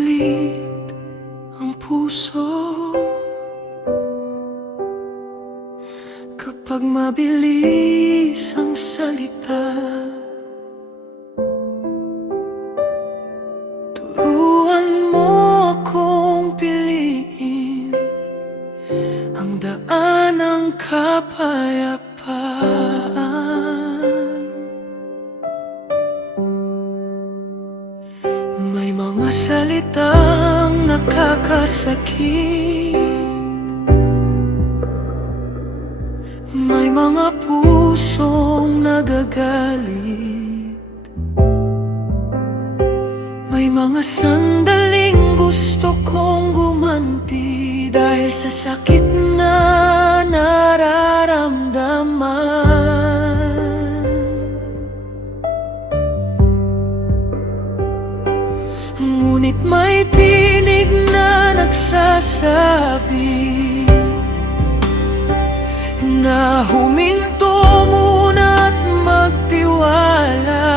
galit ang puso kapag mabilis ang salita. Turuan mo akong piliin ang daan ng kapayapaan. May mga salitang nakakasakit, may mga pusong nagagalit, may mga sandaling gusto kong gumanti dahil sa sakit na nararamdaman. Ngunit may tinig na nagsasabi na huminto muna at magtiwala.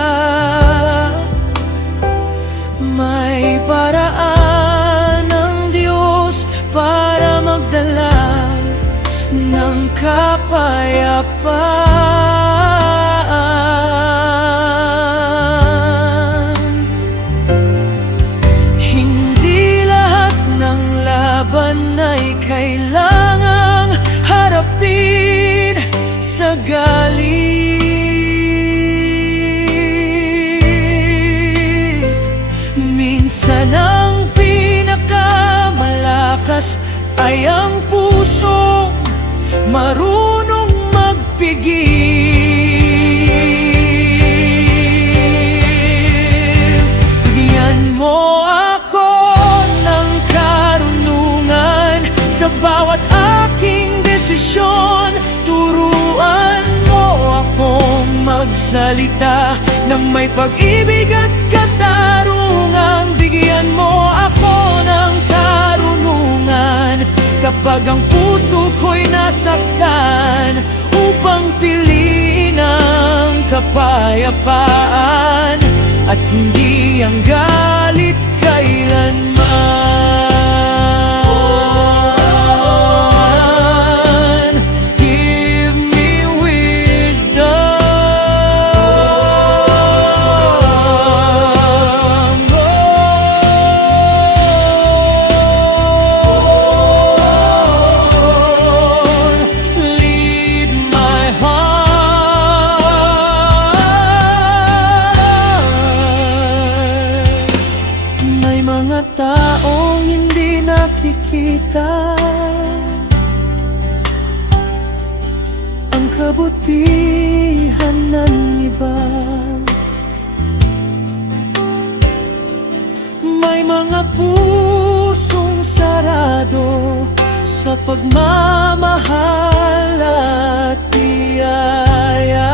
May paraan ng Diyos para magdala ng kapayapaan. Hindi lahat ng laban ay kailangang harapin sa galit. Minsan ang pinakamalakas ay ang pusong marunong magpigil. Bigyan mo ako ng karunungan sa bawat aking desisyon. Turuan mo akong magsalita ng may pag-ibig at katarungan. Bigyan mo ako ng karunungan kapag ang puso ko'y nasaktan, upang piliin ang kapayapaan at hindi ang galit kailanman. Give me wisdom, lead my heart. May mga taong hindi nakikita ang kabutihan ng iba. May mga pusong sarado sa pagmamahal at biyaya.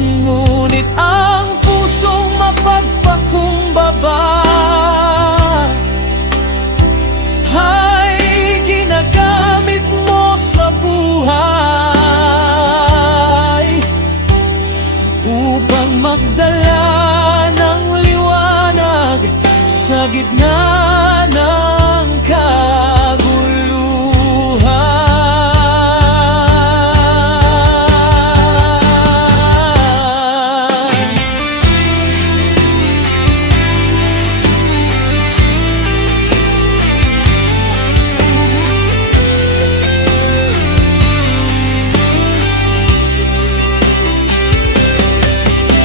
Ngunit ang pusong mapagpakumbaba ay ginagamit mo sa buhay upang magdala ng liwanag sa gitna ng kaguluhan.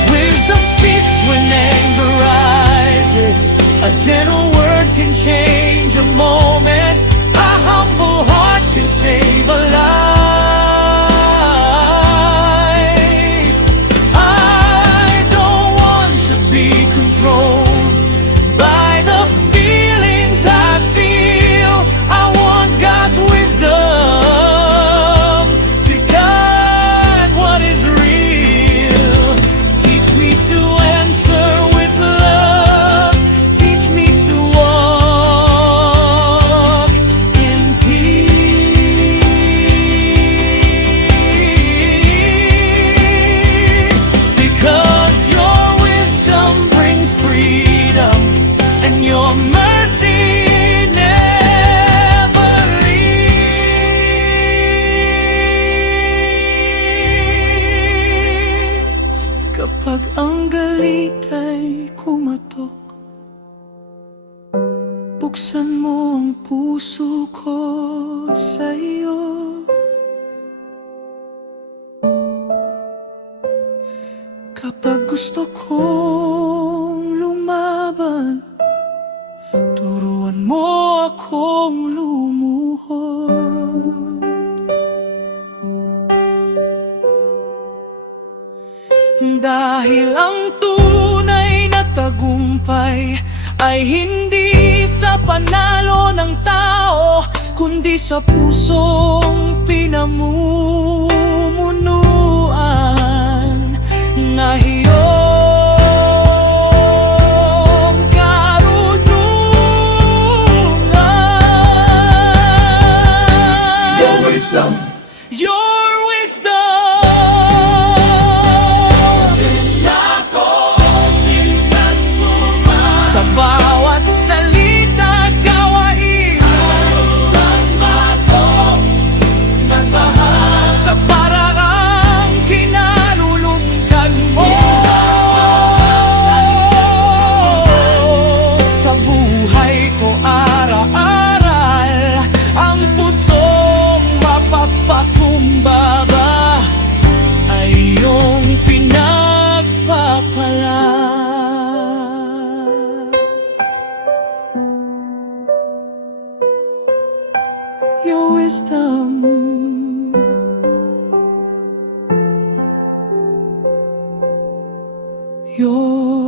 Wisdom speaks when anger rises. A gentle word can change ang galit ay kumatok. Buksan mo ang puso ko sa iyo. Kapag gusto kong lumaban, turuan mo akong lumuhod. Dahil ang tunay na tagumpay ay hindi sa panalo ng tao, kundi sa pusong pinamumunuan na iyong karunungan. Your wisdom, Your wisdom. Sa bawat salita, gawain sa paraang kinalulungkan mo. Sa buhay ko ara-aral, ang pusong mapapakumbaba ay iyong pinagpapala. Your wisdom, your